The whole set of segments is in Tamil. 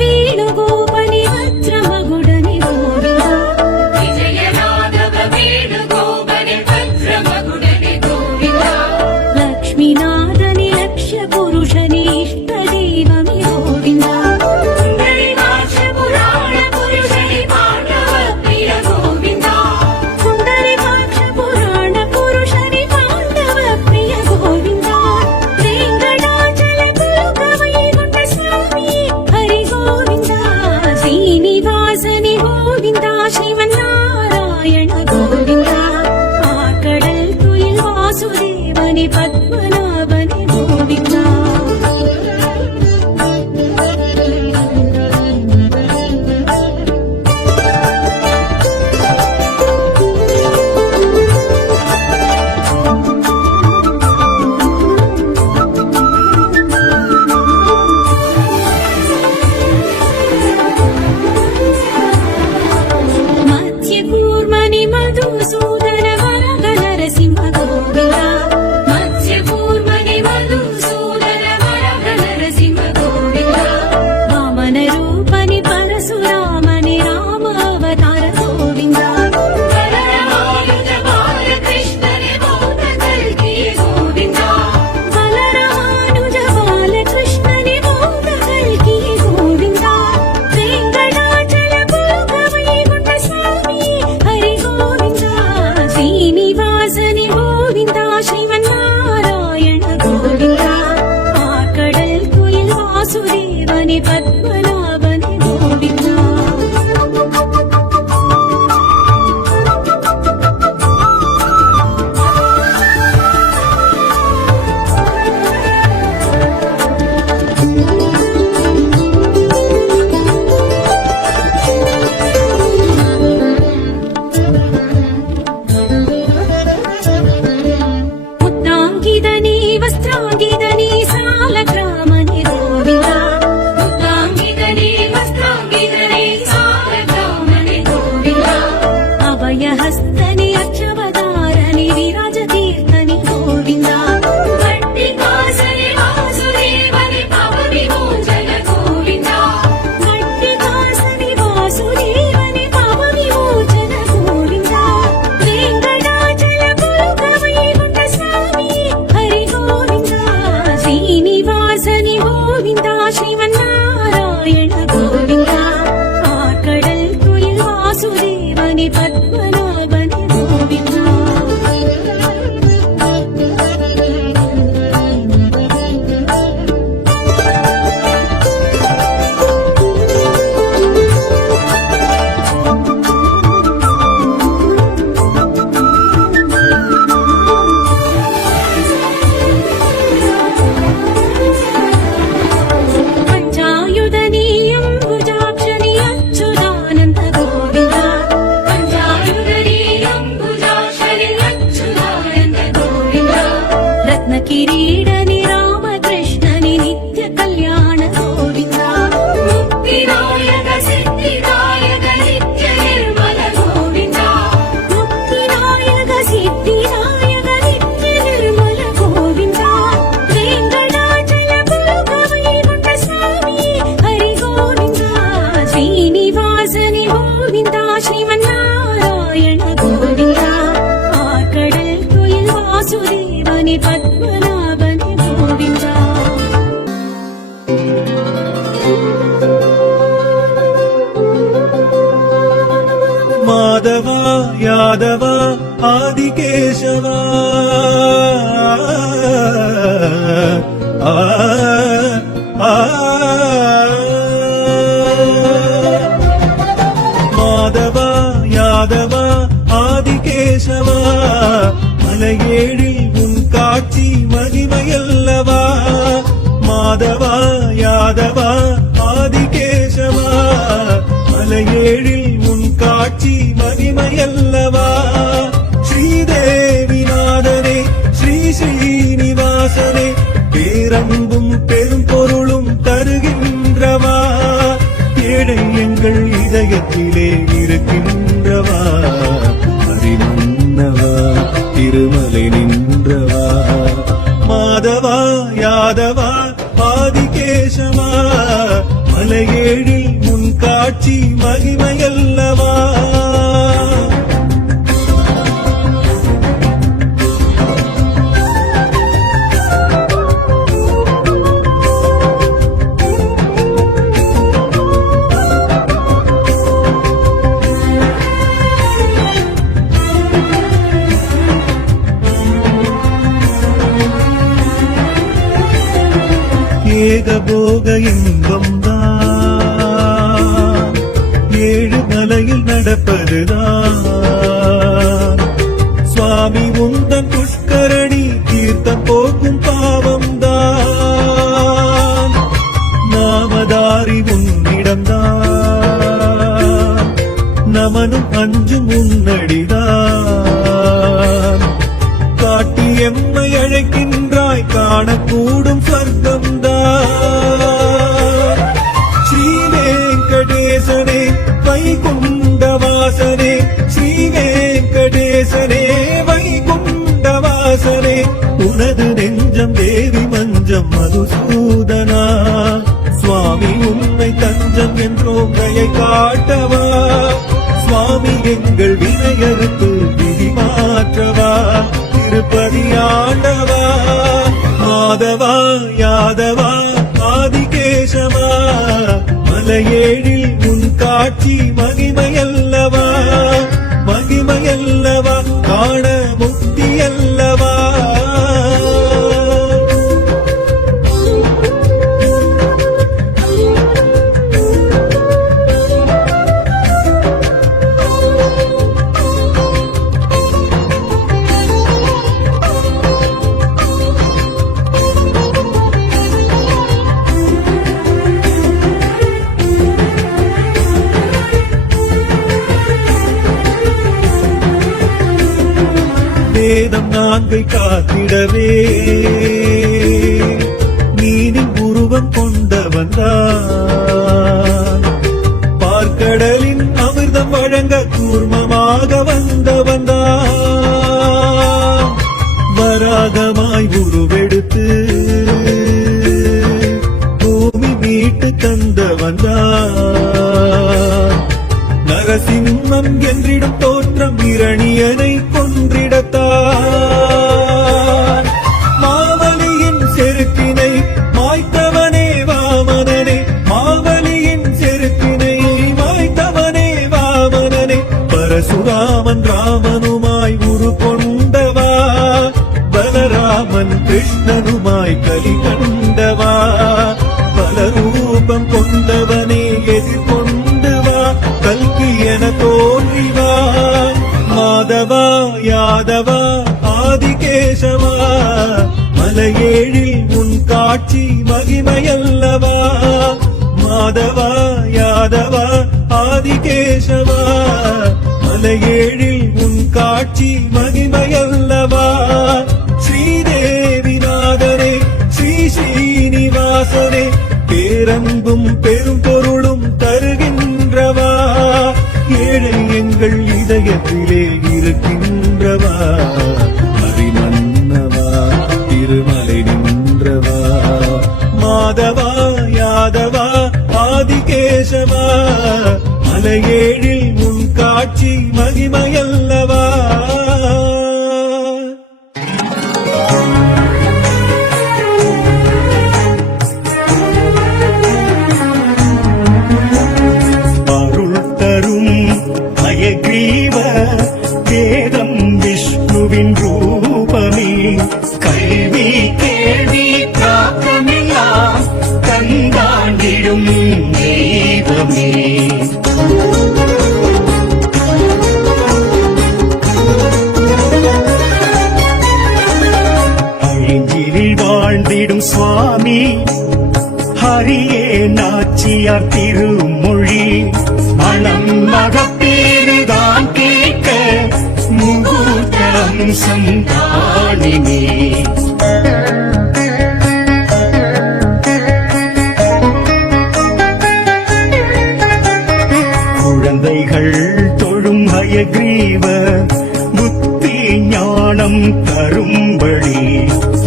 வேணுகோபனி வஜ்ரமகுடனி கோவிந்தா விஜயநாத பத்மநாபனி பத்மநாபனி கோவிந்தா. மாதவா யாதவா ஆதிகேசவா மாதவா யாதவா ஆதிகேசவா மலையேழில் உன் காட்சி மகிமையல்லவா. மாதவா யாதவா ஆதிகேசவா மலையேழில் உன் காட்சி மகிமையல்லவா. ஸ்ரீதேவிநாதனே ஸ்ரீ ஸ்ரீனிவாசனே பேரன்பும் பெரும் பொருளும் தருகின்றவா. ஏழை எங்கள் இதயத்திலே இருக்கின்றவா. அறிமன்னவா திருமலை நின்றவா. மாதவா யாதவா ஆதிகேசவா மலையேழில் உன் காட்சி மகிமையல்லவா. ஏகபோக இன்பம் தான் ஏழு மலையில் நடப்பதுதான். சுவாமி உந்தன் புஷ்கரணி தீர்த்தம் போக்கும் பாவம் தான். நாமதாரி உன்னிடம்தான் நமனும் அஞ்சும் உன்னடிதான். காட்டி எம்மை அழைக்கின்றாய் காணக்கூடும் சொர்க்கம் தான். ஸ்ரீ வெங்கடேசனே வைகுண்டவாசனே ஸ்ரீ வெங்கடேசனே வைகுண்டவாசனே உனது நெஞ்சம் தேவி மஞ்சம் மதுசூதனா. சுவாமி உன்னை தஞ்சம் என்றோம் தயை காட்டவா. சுவாமி எங்கள் வினையறுத்து விதி மாற்றவா. திருப்பதி ஆண்டவா. மாதவா யாதவா ஆதிகேசவா மலையேழில் உன் காட்சி மகிமையல்லவா. மகிமையல்லவா காண முக்தியல்லவா. வேதம் நான்கை காத்திடவே நீனின் உருவம் கொண்டவன்தான். பார்க்கடலின் அமிர்தம் வழங்க கூர்மமாக வந்தவன்தான். வராகமாய் உருவெடுத்து பூமி மீட்டு தந்தவன்தான். நரசிம்மம் என்றிடும் தோற்றம் இரணியனை கொன்றிடத்தான். மாவலியின் செருக்கினை மாய்த்தவனே வாமனனே. மாவலியின் செருக்கினை மாய்த்தவனே வாமனனே. பரசுராமன் ராமனுமாய் உரு கொண்டவா. பலராமன் கிருஷ்ணனுமாய் கலி கண்டவா. பல ரூபம் கொண்டவனே எதிர்கொண்டு வா. கல்கி என தோன்றிவா. மாதவா யாதவா ஆதிகேசவா மலையேழில் உன் காட்சி மகிமையல்லவா. மாதவா யாதவா ஆதிகேசவா மலையேழில் உன் காட்சி மகிமையல்லவா. ஸ்ரீதேவிநாதனே ஸ்ரீ ஸ்ரீனிவாசனே பேரன்பும் பெரும் பொருளும் தருகின்றவா. ஏழை எங்கள் இதயத்திலே இருக்கின்றவா. அறிமன்னவா திருமலை நின்றவா. மாதவா யாதவா ஆதிகேசவா மலையேழில் உன் காட்சி மகிமையல்லவா. எனும் சந்தானினி. குழந்தைகள் தொழும் ஹயக்ரீவ புத்தி ஞானம் தரும்படி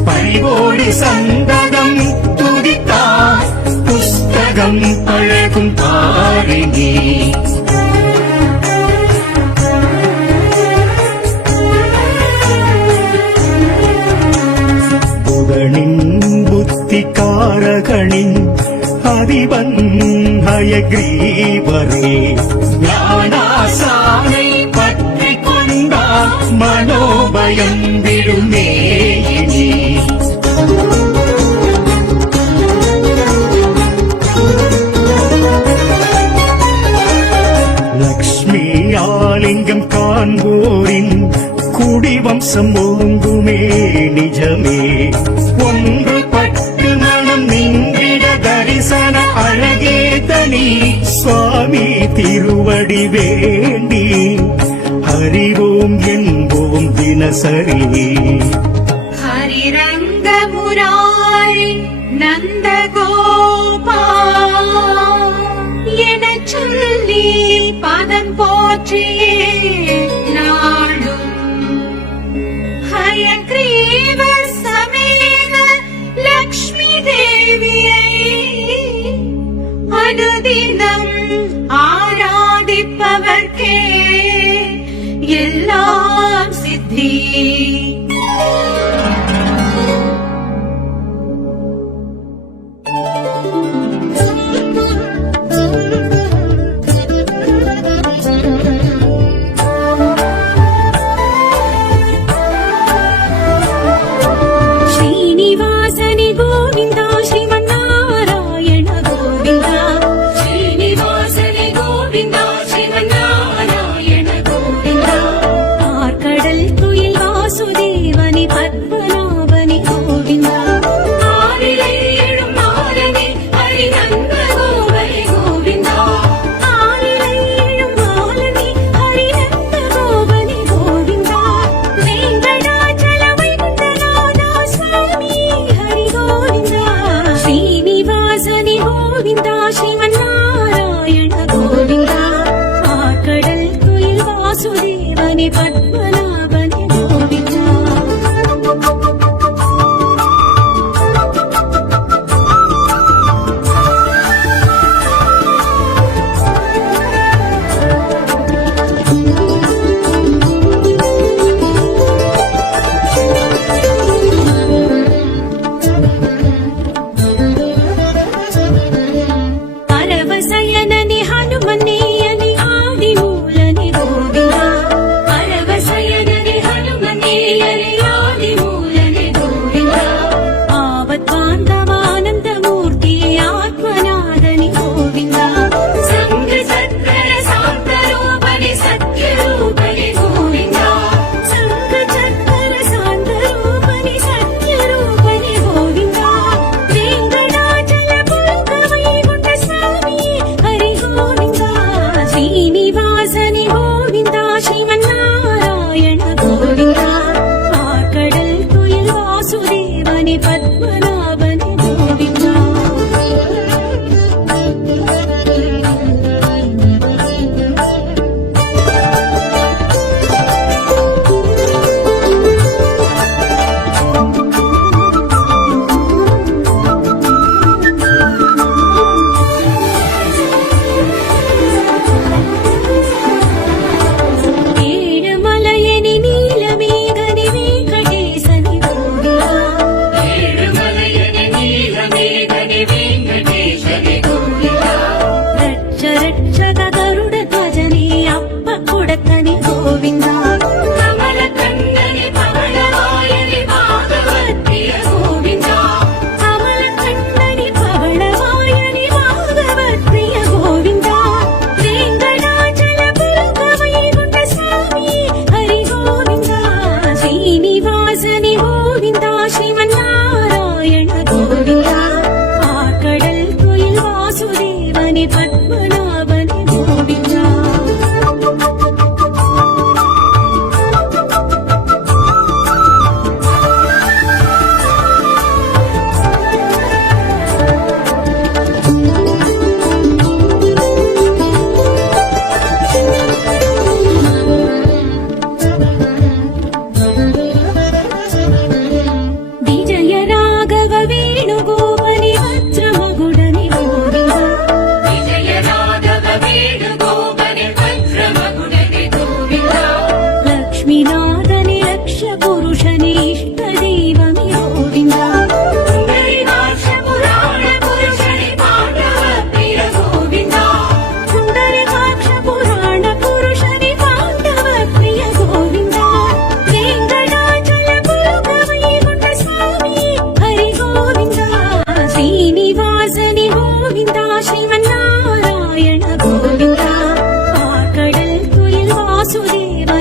பரிவோடி சந்ததம் துதித்தார் புஸ்தகம் பழகும் பாரினி. புதனின் புத்திகாரகனின் அதிபன் ஹயக்ரீவரே ஞானாசானை பற்றி கொண்டா மனோபயம் விடுமே இனி. லக்ஷ்மி ஆலிங்கம் காண்போரின் குடிவம்சம் ஓங்குமே நிஜமே. ஒன்று பட்டு மனம் நின்றிட தரிசன அழகே தனி சுவாமி திருவடி வேண்டி ஹரிவோம் என்போம் தினசரி. ஹரிரங்க முராரி நந்த கோபா எனச் சொல்லி பதம் போற்றியே நாளும் ஹயக்ரீவ சமேத லக்ஷ்மி தேவியை அனுதினம் ஆராதிப்பவர்க்கே எல்லாம் சித்தி. ஸ்ரீனிவாசனி கோவிந்தா ஸ்ரீமன்னாராயண கோவிந்தா. ஸ்ரீனிவாசனி கோவிந்தா ஸ்ரீமன்னாராயண கோவிந்தா. ஆர்கடல் துயில் வாசுதேவனி பத்மநாபனி கோவிந்தா. ஆரிலை எழும் மாலனி ஹரிநந்த கோபரி கோவிந்தா. ஆரிலை எழும் மாலனி ஹரிநந்த கோபரி கோவிந்தா. வெங்கடாச்சல வைகுண்டநாதா சுவாமி ஹரி கோவிந்தா. ஸ்ரீனிவாசனி கோவிந்தா ஸ்ரீமன்னாராயண கோவிந்தா. ஆர்கடல் துயில் வாசுதேவனி பத்மநாபனி கோவிந்தா. பரவசயனனி ஹனுமன்னியனி ஆதிமூலனி கோவிந்தா. பரவச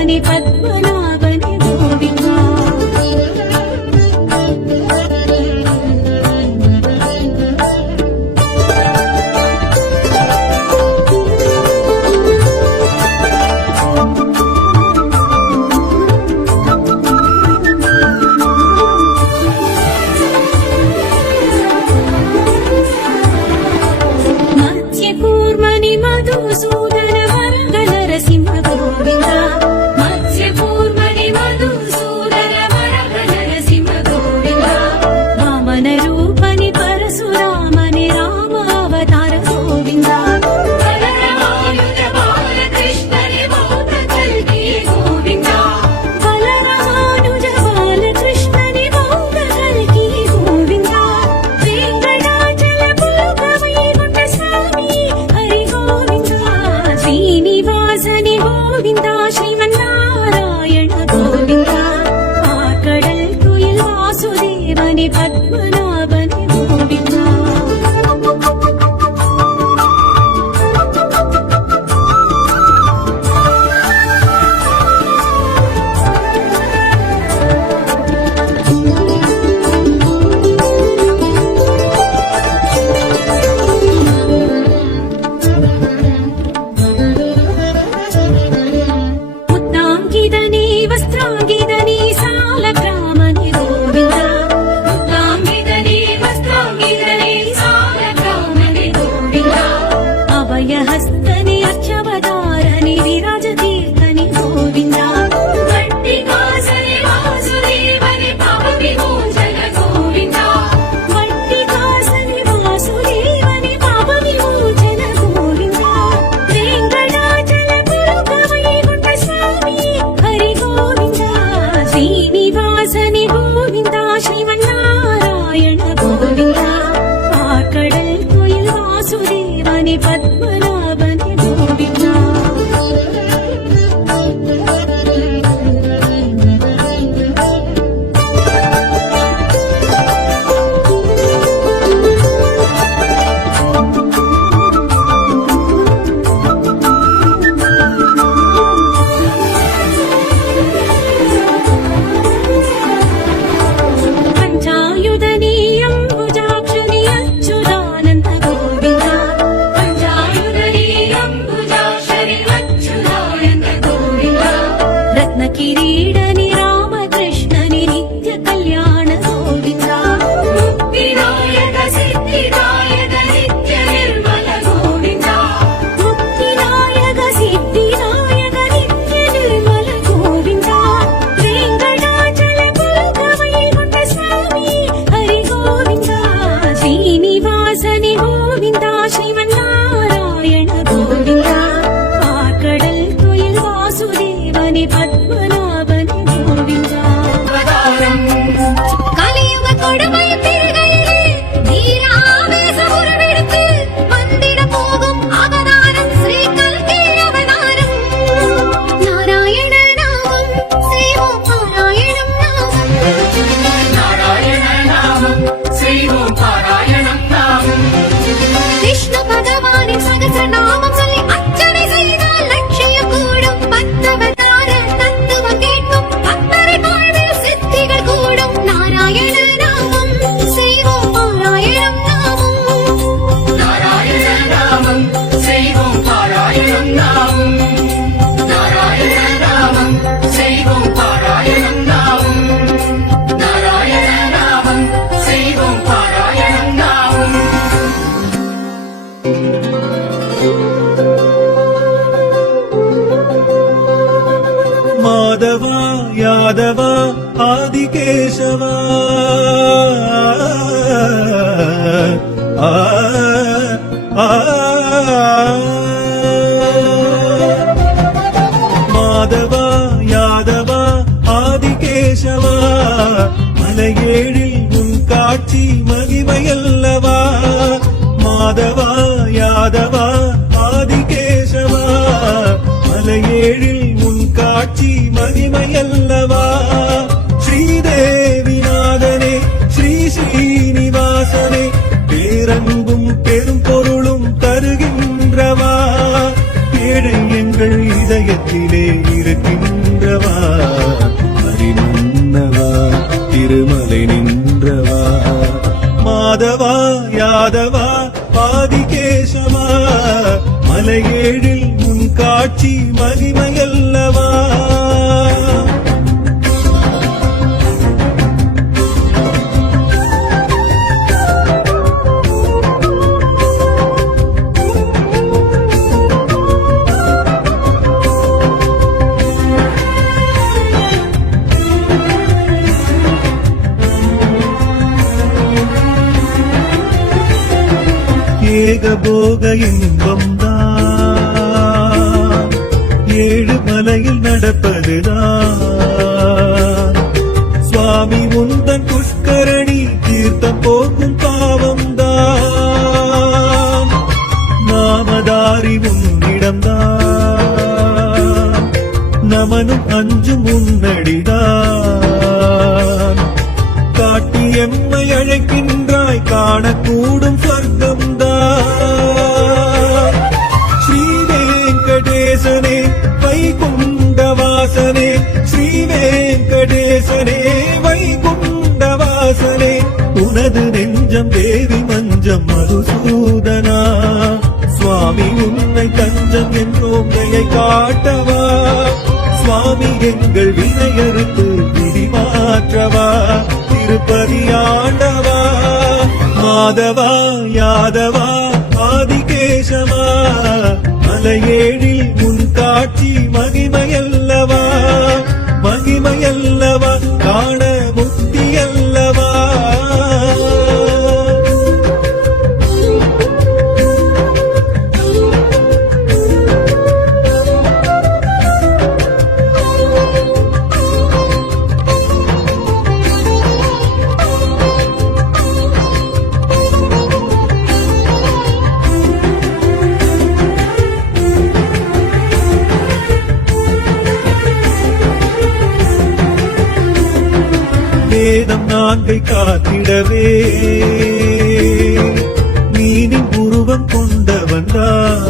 வாசுதேவனே பத்மநாபனே கோவிந்தா. మత్స్యకూర్మని మధుసూదన వరద నరసింహ గోవిందా. మత్స్యకూర్మని మధుసూదన వరద నరసింహ గోవిందా. వామన రూపని పరశురామని రామ అవతార గోవిందా. బలరామానుజ బాలకృష్ణని మౌన కల్కి గోవిందా. బలరామానుజ బాలకృష్ణని మౌన కల్కి గోవిందా. వెంకటాచల పులుక వైకుంఠ స్వామి హరి గోవిందా. శ్రీనివాసని గోవిందా శ్రీమన్నారాయణ గోవిందా. ఆకడల్ కుயில் వాసుదేవని పద్మనాభని గోవిందా. ముత్తాంకిదని వస్త్రాంకిదని సాలగ్రామని గోవిందా. ముత్తాంకిదని వస్త్రాంకిదని సాలగ్రామని గోవిందా. అభయహస్తని అర్చవదారని విరాజతీర్థని గోవిందా. వట్టికాసని వాసుదేవని పాప విమోచన గోవిందా. వట్టికాసని వాసుదేవని పాప విమోచన గోవిందా. వెంకటాచల పులుక వైకుంఠ స్వామి హరి గోవిందా. శ్రీనివాసని గోవిందా శ్రీమన్నారాయణ గోవిందా. ఆకడల్ కుயில் వాసుదేవని పద్మనాభని గోవిందా. పంచాయుధని అంబుజాక్షుని అచ్యుతానంద గోవిందా. పంచాయుధని అంబుజాక్షరి అచ్యుతానంద గోవిందా. రత్న కిరీడని రామకృష్ణని నిత్య కళ్యాణ గోవిందా. ముక్తిదాయక సిద్ధిదాయక నిత్య నిర్మల గోవిందా. ముక్తిదాయక సిద్ధిదాయక నిత్య నిర్మల గోవిందా. వెంకటాచల పులుక వైకుంఠ స్వామి హరి గోవిందా. శ్రీనివాసని గోవిందా శ్రీమన్నారాయణ గోవిందా. ఆకడల్ కుயில் వాసుదేవని పద్మనాభని గోవిందా. கலியுக கொடுமை திரைகளிலே வீராவேச உருவெடுத்து வந்திட போகும் அவதாரம் ஸ்ரீ கல்கி அவதாரம். நாராயண நாமம் செய்வோம் பாராயணம் நாமம். நாராயண நாமம் செய்வோம் பாராயணம் நாமம். விஷ்ணு பகவானின் சகஸ்ர நாமம் சொல்லி அர்ச்சனை செய்தால் லட்சியம் கூடும். பத்தவதார தத்துவம் கேட்கும் பக்தரை வாழ்வில் சித்திகள் கூடும். நாராயண நாமம் செய்வோம் பாராயணம் நாமம். நாராயண நாமம் செய்வோம் பாராயணம் நாமம். நாராயண நாமம் செய்வோம் பாராயணம் நாமம். நாராயண நாமம் செய்வோம் பாராயணம் நாமம். மாதவா யாதவா ஆதிகேசவா ஆ, ஆ, மாதவா யாதவா ஆதிகேசவா மலையேழில் உன் காட்சி மகிமையல்லவா. மாதவா யாதவா ஆதிகேசவா மலையேழில் உன் காட்சி மகிமையல்லவா. ஸ்ரீதேவிநாதனே ஸ்ரீ ஸ்ரீனிவாசனே பேரன்பும் பெரும் பொருளும் தருகின்றவா. ஏழை எங்கள் எங்கள் இதயத்திலே இருக்கின்றவா, அறிமுன்னவா, திருமலை நின்றவா, மாதவா யாதவா ஆதிகேசவா, மலையேழில் உன் காட்சி மகிமையல்லவா. ஏகபோக இன்பம்தான் ஏழு மலையில் நடப்பதுதான், சுவாமி உந்தன் புஷ்கரணி தீர்த்தம் போக்கும் பாவம்தான், நாமதாரி உன்னிடம்தான், நமனும் அஞ்சும் உன்னடிதான், காட்டி எம்மை அழைக்கின்றாய் காணக்கூடும் சொர்க்கம்தான். ஸ்ரீ வெங்கடேசனே வைகுண்டவாசனே, ஸ்ரீ வெங்கடேசனே வைகுண்டவாசனே, உனது நெஞ்சம் தேவி மஞ்சம் மதுசூதனா, சுவாமி உன்னை தஞ்சம் என்றோம் தயை காட்டவா, சுவாமி எங்கள் வினையறுத்து விதி மாற்றவா, திருப்பதி ஆண்டவா, மாதவா யாதவா ஆதிகேசவா, மலையேழில் உன் காட்சி மகிமையல்லவா, மகிமையல்லவா, காண முக்தியல்லவா. வேதம் நான்கை காத்திடவே நீனின் உருவம் கொண்டவன்தான்,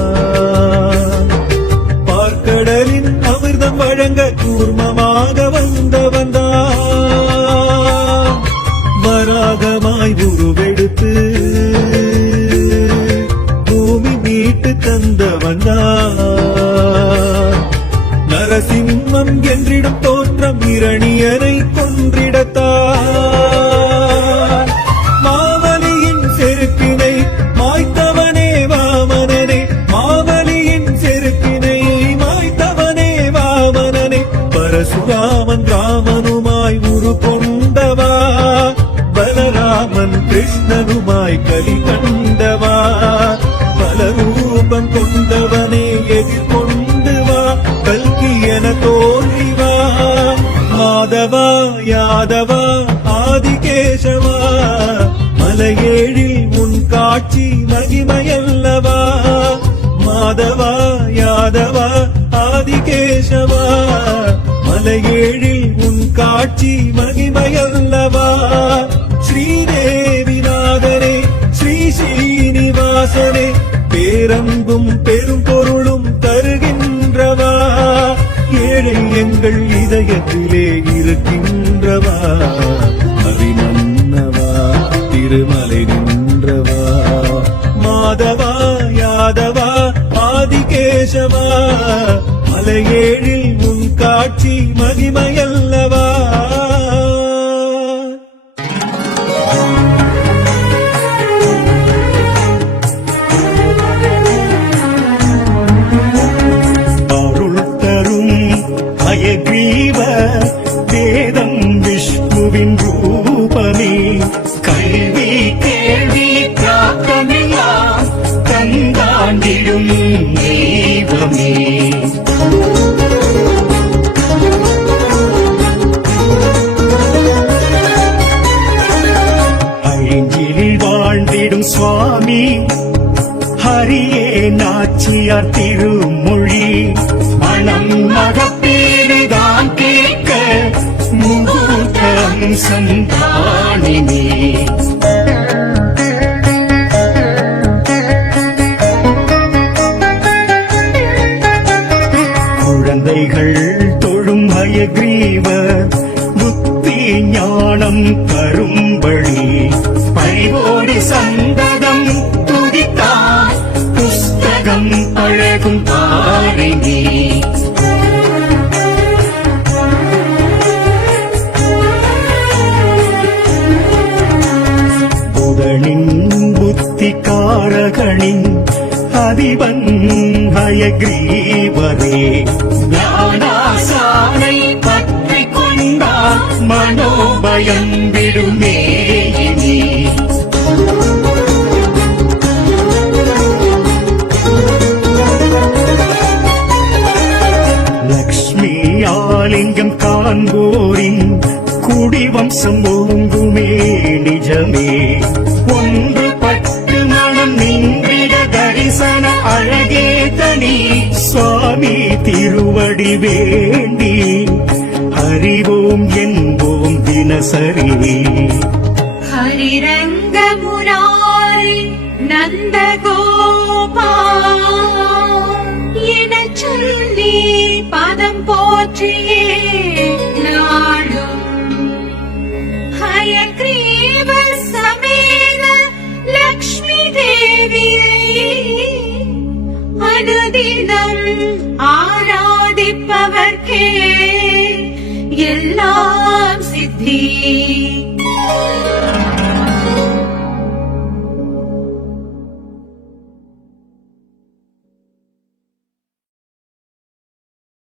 பார்க்கடலின் அமிர்தம் வழங்க கூர்மமாக வந்தவன்தான், வராகமாய் உருவெடுத்து பூமி மீட்டு தந்தவன்தான், நரசிம்மம் என்றிடும் தோற்றம் இரணியரை கொன்றிடத்தான், மாவலியின் செருக்கினை மாய்த்தவனே வாமனனே, மாவலியின் செருக்கினை மாய்த்தவனே வாமனனே, பரசுராமன் ராமனுமாய் உரு கொண்டவா, பலராமன் கிருஷ்ணனுமாய் கலி கண்டவா, பல ரூபம் கொண்டவனே எதிர்கொண்டு வா, கல்கி என தோன்றி வா, மாதவா யாதவா ஆதிகேசவா, மலையேழில் உன் காட்சி மகிமையல்லவா, மாதவா யாதவா ஆதிகேசவா, மலையேழில் உன் காட்சி மகிமையல்லவா. ஸ்ரீதேவிநாதனே ஸ்ரீ ஸ்ரீனிவாசனே, பேரன்பும் பெரும் பொருளும் தருகின்றவா, ஏழை எங்கள் இதயத்திலே இருக்கின்றவா, அபிமன்னவா, திருமலை நின்றவா, மாதவா யாதவா ஆதிகேசவா, மலையேழில் உன் காட்சி மகிமையல்லவா. ஹயக்ரீவ வேதம் விஷ்ணுவின் ரூபமே, கல்வி கேள்வி பிராப்தமெல்லாம் தந்தாண்டிடும் தெய்வமே, ஐந்தில் வாழ்ந்திடும் சுவாமி ஹரியே நாச்சியார் திருமொழி, மனம் மகப்பேறுதான் கேட்க முகூர்த்தம் சந்தானினே, மலைகள் தொழும் ஹயக்ரீவர் புத்தி ஞானம் கரும்படி பரிவோடு சந்ததம் துதித்தார் புஸ்தகம் பழகும் பாரினி புதனின் புத்தி காரகனின் அதிபன் ஹயக்ரீவரே ஞானாசானை பற்றி கொண்டார் மனோபயம் விடுமே இனி. லக்ஷ்மி ஆலிங்கம் காண்போரின் குடிவம்சம் ஓங்குமே நிஜமே ஒன்று பட்டு மனம் நின்றிட தரிசன அழகே தனி சுவாமி திருவடி வேண்டி அறிவோம் என்போம் தினசரி ஹரிரங்க முராரி நந்த எனச் சொல்லி பதம் போற்றியே நாளும் ஹயக்ரீவ சமேத லக்ஷ்மி தேவி அனுதினம் ஆராதிப்பவர்க்கே எல்லாம் சித்தி